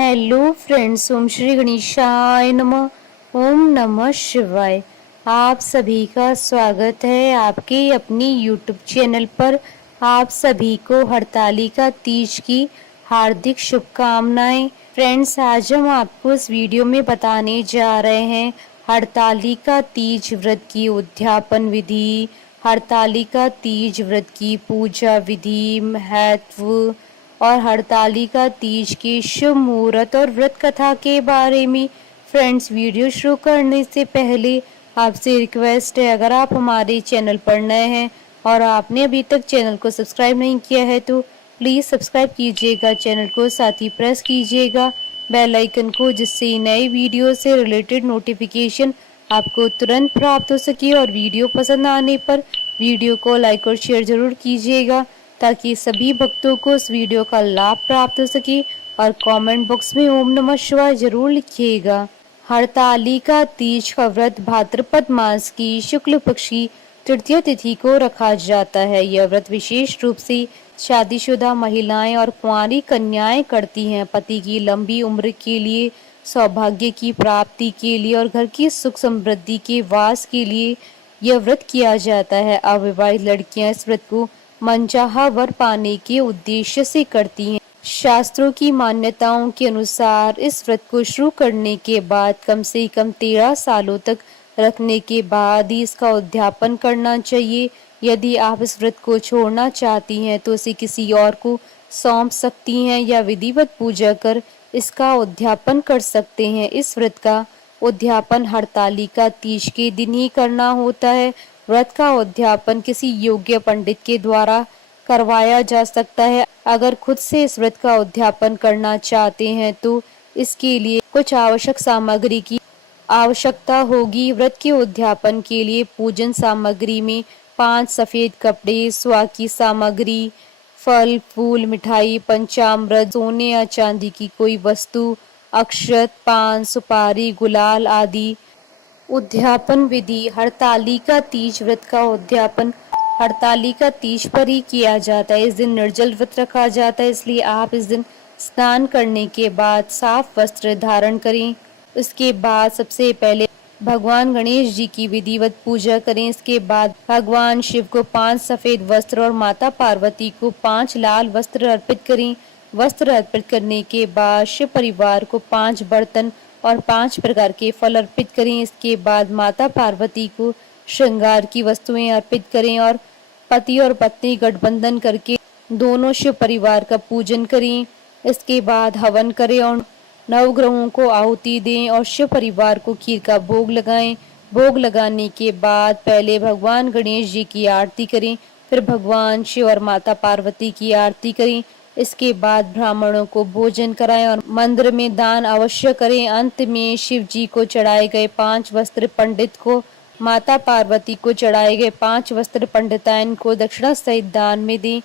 Hello friends, ओम श्री गणेशाय नमः। ओम नमः शिवाय। आप सभी का स्वागत है आपके अपनी यूट्यूब चैनल पर। आप सभी को हरतालिका तीज की हार्दिक शुभकामनाएं। फ्रेंड्स, आज हम आपको इस वीडियो में बताने जा रहे हैं हरतालिका तीज व्रत की उद्यापन विधि, हरतालिका तीज व्रत की पूजा विधि, महत्व और हरतालिका तीज के शुभ मुहूर्त और व्रत कथा के बारे में। फ्रेंड्स, वीडियो शुरू करने से पहले आपसे रिक्वेस्ट है, अगर आप हमारे चैनल पर नए हैं और आपने अभी तक चैनल को सब्सक्राइब नहीं किया है तो प्लीज़ सब्सक्राइब कीजिएगा चैनल को, साथ ही प्रेस कीजिएगा बेल आइकन को, जिससे नए वीडियो से रिलेटेड नोटिफिकेशन आपको तुरंत प्राप्त हो सके। और वीडियो पसंद आने पर वीडियो को लाइक और शेयर जरूर कीजिएगा ताकि सभी भक्तों को इस वीडियो का लाभ प्राप्त हो सके। और कमेंट बॉक्स में ओम नमः शिवाय जरूर लिखिएगा। हरतालिका तीज का व्रत भाद्रपद मास की शुक्ल पक्ष की तृतीय तिथि को रखा जाता है। यह व्रत विशेष रूप से शादीशुदा महिलाएं और कुंवारी कन्याएं करती हैं। पति की लंबी उम्र के लिए, सौभाग्य की प्राप्ति के लिए और घर की सुख समृद्धि के वास के लिए यह व्रत किया जाता है। अविवाहित लड़कियां इस व्रत को मनचाहा वर पाने के उद्देश्य से करती हैं। शास्त्रों की मान्यताओं के अनुसार इस व्रत को शुरू करने के बाद कम से कम 13 सालों तक रखने के बाद ही इसका उद्यापन करना चाहिए। यदि आप इस व्रत को छोड़ना चाहती हैं तो इसे किसी और को सौंप सकती हैं या विधिवत पूजा कर इसका उद्यापन कर सकते हैं। इस व्रत का उद्यापन हरतालिका तीज के दिन ही करना होता है। व्रत का उद्यापन किसी योग्य पंडित के द्वारा करवाया जा सकता है। अगर खुद से इस व्रत का उद्यापन करना चाहते हैं तो इसके लिए कुछ आवश्यक सामग्री की आवश्यकता होगी। व्रत के उद्यापन के लिए पूजन सामग्री में 5 सफेद कपड़े, स्वा की सामग्री, फल फूल, मिठाई, पंचामृत, सोने या चांदी की कोई वस्तु, अक्षत, पान, सुपारी, गुलाल आदि। उद्यापन विधि। हरतालिका तीज व्रत का उद्यापन हरतालिका तीज पर ही किया जाता है। इस दिन निर्जल व्रत रखा जाता है, इसलिए आप इस दिन स्नान करने के बाद साफ वस्त्र धारण करें। इसके बाद सबसे पहले भगवान गणेश जी की विधिवत पूजा करें। इसके बाद भगवान शिव को 5 सफेद वस्त्र और माता पार्वती को 5 लाल वस्त्र अर्पित करें। वस्त्र अर्पित करने के बाद शिव परिवार को 5 बर्तन और 5 प्रकार के फल अर्पित करें। इसके बाद माता पार्वती को श्रृंगार की वस्तुएं अर्पित करें और पति और पत्नी गठबंधन करके दोनों शिव परिवार का पूजन करें। इसके बाद हवन करें और नवग्रहों को आहुति दें और शिव परिवार को खीर का भोग लगाएं। भोग लगाने के बाद पहले भगवान गणेश जी की आरती करें, फिर भगवान शिव और माता पार्वती की आरती करें। इसके बाद ब्राह्मणों को भोजन कराएं और मंदिर में दान अवश्य करें। अंत में शिव जी को चढ़ाए गए 5 वस्त्र पंडित को, माता पार्वती को चढ़ाए गए 5 वस्त्र पंडिताइन को दक्षिणा सहित दान में दें।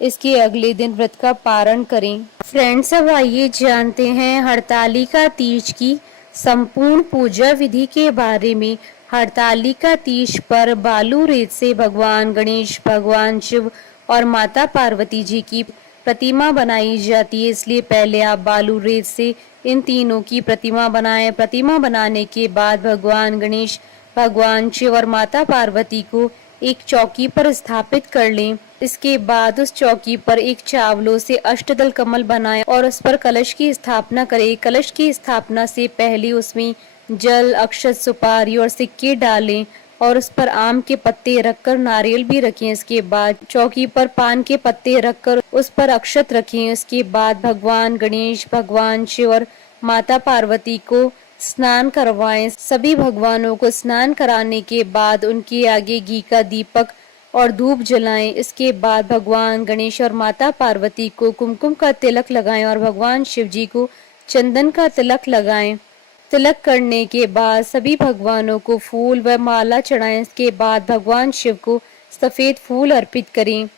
इसके अगले दिन व्रत का पारण करें। फ्रेंड्स, अब आइए जानते हैं हरतालिका तीज की संपूर्ण पूजा विधि के बारे में। हरतालिका तीज पर बालू रेत से भगवान गणेश, भगवान शिव और माता पार्वती जी की प्रतिमा बनाई जाती है, इसलिए पहले आप बालू रेत से इन तीनों की प्रतिमा बनाएं। प्रतिमा बनाने के बाद भगवान गणेश, भगवान शिव और माता पार्वती को एक चौकी पर स्थापित कर लें। इसके बाद उस चौकी पर एक चावलों से अष्टदल कमल बनाएं और उस पर कलश की स्थापना करें। कलश की स्थापना से पहले उसमें जल, अक्षत, सुपारी और सिक्के डालें और उस पर आम के पत्ते रखकर नारियल भी रखें। इसके बाद चौकी पर पान के पत्ते रखकर उस पर अक्षत रखें। इसके बाद भगवान गणेश, भगवान शिव और माता पार्वती को स्नान करवाएं। सभी भगवानों को स्नान कराने के बाद उनके आगे घी का दीपक और धूप जलाएं। इसके बाद भगवान गणेश और माता पार्वती को कुमकुम का तिलक लगाएं और भगवान शिव जी को चंदन का तिलक लगाएं। तिलक करने के बाद सभी भगवानों को फूल व माला चढ़ाएं। इसके बाद भगवान शिव को सफेद फूल अर्पित करें।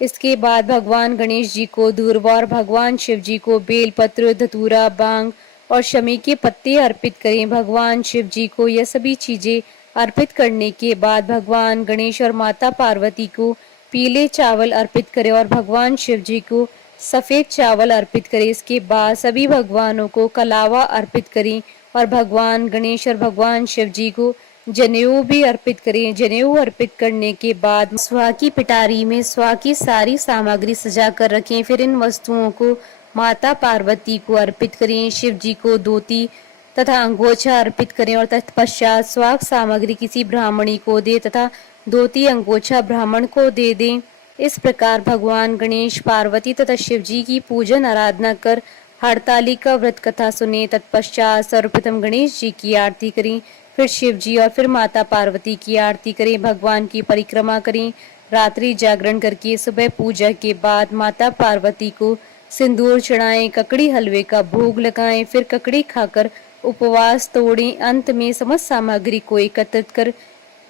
इसके बाद भगवान गणेश जी को दूर्वा और भगवान शिव जी को बेलपत्र, धतूरा, बांग और शमी के पत्ते अर्पित करें। भगवान शिव जी को यह सभी चीजें अर्पित करने के बाद भगवान गणेश और माता पार्वती को पीले चावल अर्पित करें और भगवान शिव जी को सफेद चावल अर्पित करें। इसके बाद सभी भगवानों को कलावा अर्पित करें और भगवान गणेश और भगवान शिव जी को जनेऊ भी अर्पित करें। जनेऊ अर्पित करने के बाद स्वा की पिटारी में स्वा की सारी सामग्री सजा कर रखें। फिर इन वस्तुओं को माता पार्वती को अर्पित करें। शिव जी को धोती तथा अंगोछा अर्पित करें और तत्पश्चात स्वाग सामग्री किसी ब्राह्मणी को दे तथा धोती अंगोछा ब्राह्मण को दे दें। इस प्रकार भगवान गणेश, पार्वती तथा शिव जी की पूजन आराधना कर हरतालिका व्रत कथा सुने। तत्पश्चात सर्वप्रथम गणेश जी की आरती करें, फिर शिव जी और फिर माता पार्वती की आरती करें। भगवान की परिक्रमा करें। रात्रि जागरण करके सुबह पूजा के बाद माता पार्वती को सिंदूर चढ़ाएं, ककड़ी हलवे का भोग लगाएं, फिर ककड़ी खाकर उपवास तोड़ें। अंत में समस्त सामग्री को एकत्रित कर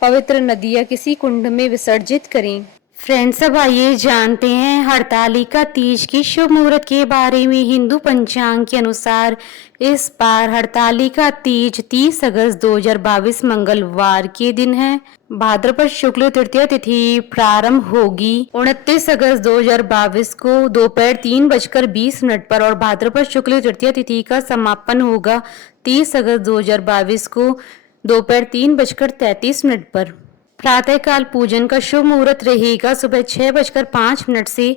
पवित्र नदी या किसी कुंड में विसर्जित करें। फ्रेंड्स, अब आइए जानते हैं हरतालिका तीज की शुभ मुहूर्त के बारे में। हिंदू पंचांग के अनुसार इस बार हरतालिका तीज 30 अगस्त 2022 मंगलवार के दिन है। भाद्रपद शुक्ल तृतीय तिथि प्रारंभ होगी 29 अगस्त 2022 को दोपहर 3:20 पर और भाद्रपद शुक्ल तृतीय तिथि का समापन होगा 30 अगस्त 2022 को दोपहर 3:33 पर। प्रातःकाल पूजन का शुभ मुहूर्त रहेगा सुबह 6:05 से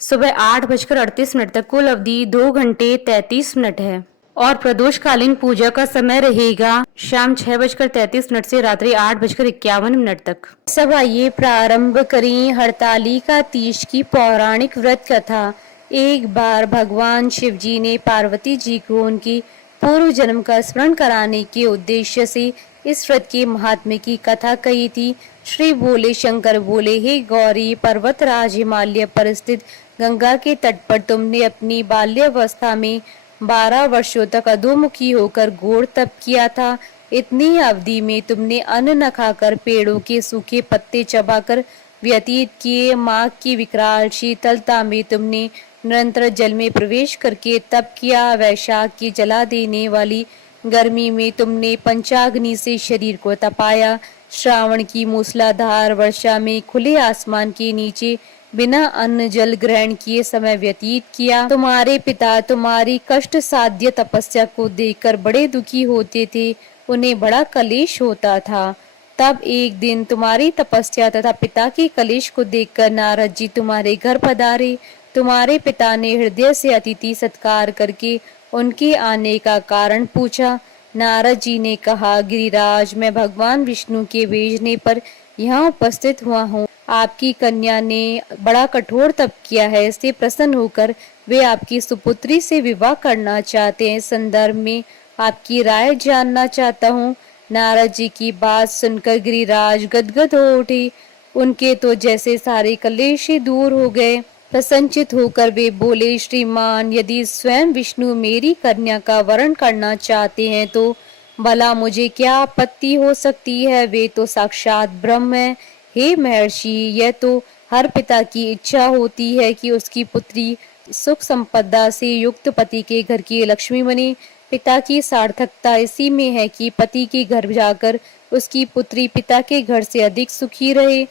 सुबह 8:38 तक। कुल अवधि 2 घंटे 33 मिनट है और प्रदोषकालीन पूजा का समय रहेगा शाम 6:33 से रात्रि 8:51 तक। सब आइए प्रारंभ करें हरतालिका तीज की पौराणिक व्रत कथा। एक बार भगवान शिव जी ने पार्वती जी को उनकी पूर्व जन्म का स्मरण कराने के उद्देश्य से इस व्रत के महात्म्य की कथा कही थी। श्री भोले शंकर बोले, हे गौरी, पर्वतराज हिमालय पर स्थित गंगा के तट पर तुमने अपनी बाल्यावस्था में 12 वर्षों तक अधोमुखी होकर घोर तप किया था। इतनी अवधि में तुमने अन्न न खाकर पेड़ों के सूखे पत्ते चबाकर व्यतीत किए। माघ की विकराल शीतलता में तुमने निरंतर जल में प्रवेश करके तप किया। वैशाख की जला देने वाली गर्मी में तुमने पंचाग्नि से शरीर को तपाया। श्रावण की मूसलाधार वर्षा में खुले आसमान के नीचे बिना अन्न जल ग्रहण किए समय व्यतीत किया। तुम्हारे पिता तुम्हारी कष्ट साध्य तपस्या को देखकर बड़े दुखी होते थे, उन्हें बड़ा कलेश होता था। तब एक दिन तुम्हारी तपस्या तथा पिता के कलेश को देखकर नारद जी तुम्हारे घर पधारे। तुम्हारे पिता ने हृदय से अतिथि सत्कार करके उनके आने का कारण पूछा। नारद जी ने कहा, गिरिराज, मैं भगवान विष्णु के भेजने पर यहाँ उपस्थित हुआ हूँ। आपकी कन्या ने बड़ा कठोर तप किया है, इससे प्रसन्न होकर वे आपकी सुपुत्री से विवाह करना चाहते हैं। इस संदर्भ में आपकी राय जानना चाहता हूँ। नारद जी की बात सुनकर गिरिराज गदगद हो उठे। उनके तो जैसे सारे कलेश ही दूर हो गए। प्रसन्नचित होकर वे बोले, श्रीमान, यदि स्वयं विष्णु मेरी कन्या का वरण करना चाहते हैं तो भला मुझे क्या आपत्ति हो सकती है। वे तो साक्षात ब्रह्म है। हे महर्षि, यह तो हर पिता की इच्छा होती है कि उसकी पुत्री सुख संपदा से युक्त पति के घर की लक्ष्मी बने। पिता की सार्थकता इसी में है कि पति के घर जाकर उसकी पुत्री पिता के घर से अधिक सुखी रहे।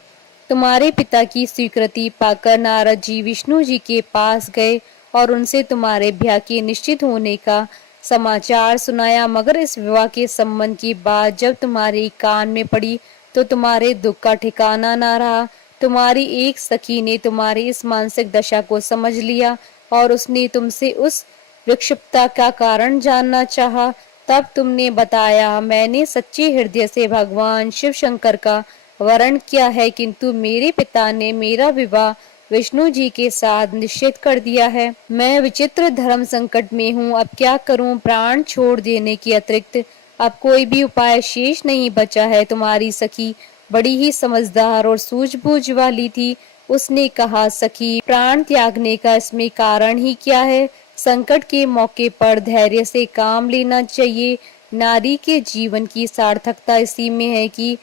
तुम्हारे पिता की स्वीकृति पाकर नारद जी विष्णु जी के पास गए और उनसे तुम्हारे ब्याह के निश्चित होने का समाचार सुनाया। मगर इस विवाह के संबंध की बात जब तुम्हारे कान में पड़ी तो तुम्हारे दुख का ठिकाना ना रहा। तुम्हारी एक सखी ने तुम्हारी इस मानसिक दशा को समझ लिया और उसने तुमसे उस विक्षिप्तता का कारण जानना चाहा। तब तुमने बताया, मैंने सच्चे हृदय से भगवान शिव शंकर का वरण किया है, किंतु मेरे पिता ने मेरा विवाह विष्णु जी के साथ निश्चित कर दिया है। मैं विचित्र धर्म संकट में हूँ, अब क्या करूँ। प्राण छोड़ देने के अतिरिक्त अब कोई भी उपाय शेष नहीं बचा है। तुम्हारी सखी बड़ी ही समझदार और सूझबूझ वाली थी। उसने कहा, सखी, प्राण त्यागने का इसमें कारण ही क्या है। संकट के मौके पर धैर्य से काम लेना चाहिए। नारी के जीवन की सार्थकता इसी में है कि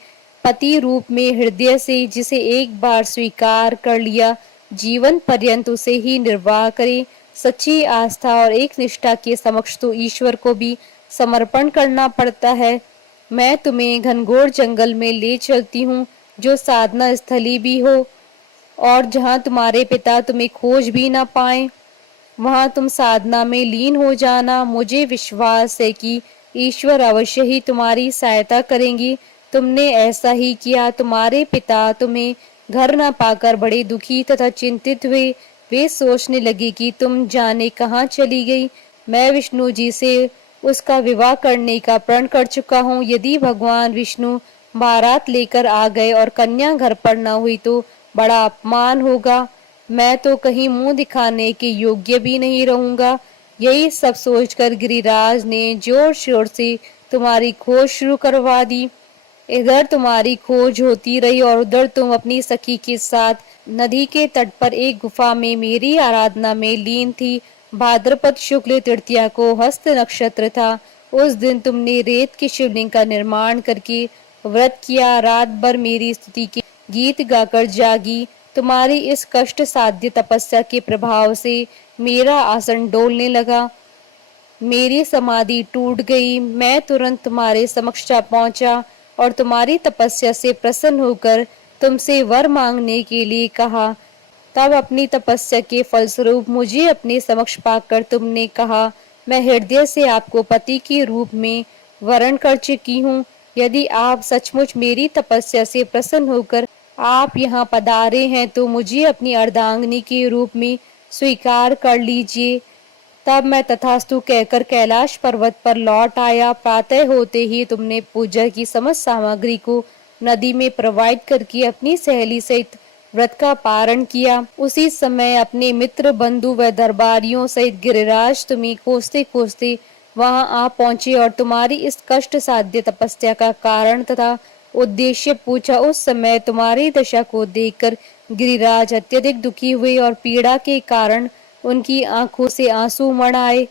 पति रूप में हृदय से जिसे एक बार स्वीकार कर लिया, जीवन पर्यंत उसे ही निर्वाह करे। सच्ची आस्था और एक निष्ठा के समक्ष तो ईश्वर को भी समर्पण करना पड़ता है। मैं तुम्हें घनघोर जंगल में ले चलती हूँ, जो साधना स्थली भी हो और जहाँ तुम्हारे पिता तुम्हें खोज भी ना पाए। वहां तुम साधना में लीन हो जाना। मुझे विश्वास है कि ईश्वर अवश्य ही तुम्हारी सहायता करेंगी। तुमने ऐसा ही किया। तुम्हारे पिता तुम्हें घर न पाकर बड़े दुखी तथा चिंतित हुए। वे सोचने लगे कि तुम जाने कहाँ चली गई। मैं विष्णु जी से उसका विवाह करने का प्रण कर चुका हूँ। यदि भगवान विष्णु बारात लेकर आ गए और कन्या घर पर न हुई तो बड़ा अपमान होगा। मैं तो कहीं मुंह दिखाने के योग्य भी नहीं रहूंगा। यही सब सोचकर गिरिराज ने जोर शोर से तुम्हारी खोज शुरू करवा दी। इधर तुम्हारी खोज होती रही और उधर तुम अपनी सखी के साथ नदी के तट पर एक गुफा में मेरी आराधना में लीन थी। भाद्रपद शुक्ल तृतीया को हस्त नक्षत्र था। उस दिन तुमने रेत के शिवलिंग का निर्माण करके व्रत किया। रात भर मेरी स्तुति के गीत गाकर जागी। तुम्हारी इस कष्ट साध्य तपस्या के प्रभाव से मेरा आसन डोलने लगा। मेरी समाधि टूट गई। मैं तुरंत तुम्हारे समक्ष जा पहुंचा और तुम्हारी तपस्या से प्रसन्न होकर तुमसे वर मांगने के लिए कहा। तब अपनी तपस्या के फलस्वरूप मुझे अपने समक्ष पाकर तुमने कहा, मैं हृदय से आपको पति के रूप में वरण कर चुकी हूँ। यदि आप सचमुच मेरी तपस्या से प्रसन्न होकर आप यहाँ पधारे हैं तो मुझे अपनी अर्धांगिनी के रूप में स्वीकार कर लीजिए। तब मैं तथास्तु कहकर कैलाश पर्वत पर लौट आया। प्रातः होते ही तुमने पूजा की समस्त सामग्री को नदी में प्रवाहित करके अपनी सहेली सहित व्रत का पारण किया। उसी समय अपने मित्र बंधु व दरबारियों सहित गिरिराज तुम्हें कोसते कोसते वहां आ पहुंचे और तुम्हारी इस कष्ट साध्य तपस्या का कारण तथा उद्देश्य पूछा। उस समय तुम्हारी दशा को देखकर गिरिराज अत्यधिक दुखी हुए और पीड़ा के कारण उनकी आंखों से आंसू मड़ आए।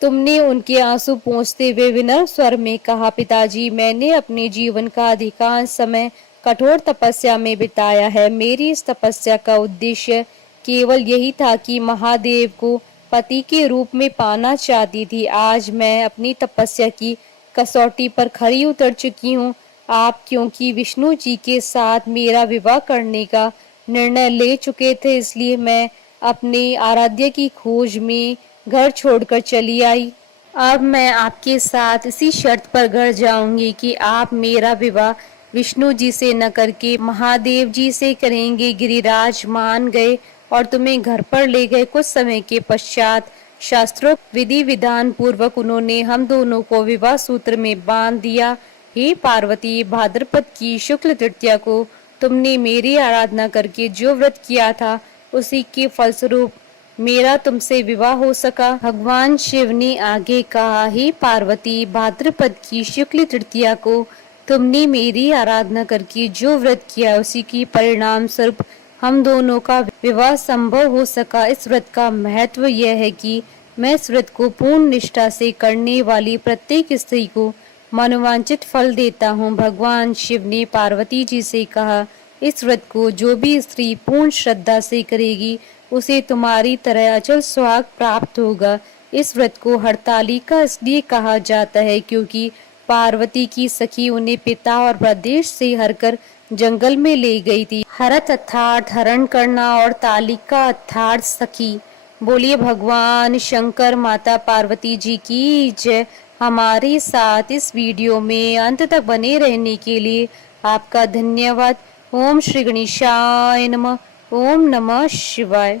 तुमने उनके आंसू पोंछते हुए विनम्र स्वर में कहा, पिताजी, मैंने अपने जीवन का अधिकांश समय कठोर तपस्या में बिताया है। मेरी इस तपस्या का उद्देश्य केवल यही था कि महादेव को पति के रूप में पाना चाहती थी। आज मैं अपनी तपस्या की कसौटी पर खरी उतर चुकी हूँ। आप क्योंकि विष्णु जी के साथ मेरा विवाह करने का निर्णय ले चुके थे, इसलिए मैं अपने आराध्य की खोज में घर छोड़कर चली आई। अब मैं आपके साथ इसी शर्त पर घर जाऊंगी कि आप मेरा विवाह विष्णु जी से न करके महादेव जी से करेंगे। गिरिराज मान गए और तुम्हें घर पर ले गए। कुछ समय के पश्चात शास्त्रोक्त विधि विधान पूर्वक उन्होंने हम दोनों को विवाह सूत्र में बांध दिया। हे पार्वती, भाद्रपद की शुक्ल तृतीया को तुमने मेरी आराधना करके जो व्रत किया था उसी के फलस्वरूप मेरा तुमसे विवाह हो सका। भगवान शिव ने आगे कहा, हे पार्वती, भाद्रपद की शुक्ल तृतीया को तुमने मेरी आराधना करके जो व्रत किया उसी की परिणाम स्वरूप हम दोनों का विवाह संभव हो सका। इस व्रत का महत्व यह है कि मैं इस व्रत को पूर्ण निष्ठा से करने वाली प्रत्येक स्त्री को मनोवांछित फल देता हूँ। भगवान शिव ने पार्वती जी से कहा, इस व्रत को जो भी स्त्री पूर्ण श्रद्धा से करेगी उसे तुम्हारी तरह अचल सुहाग प्राप्त होगा। इस व्रत को हरतालिका इसलिए कहा जाता है क्योंकि पार्वती की सखी उन्हें पिता और प्रदेश से हरकर जंगल में ले गई थी। हरत अर्थात हरण करना और तालिका अर्थात सखी। बोलिए भगवान शंकर माता पार्वती जी की जय। हमारे साथ इस वीडियो में अंत तक बने रहने के लिए आपका धन्यवाद। ओम श्री गणेशाय नमः। ओम नमः शिवाय।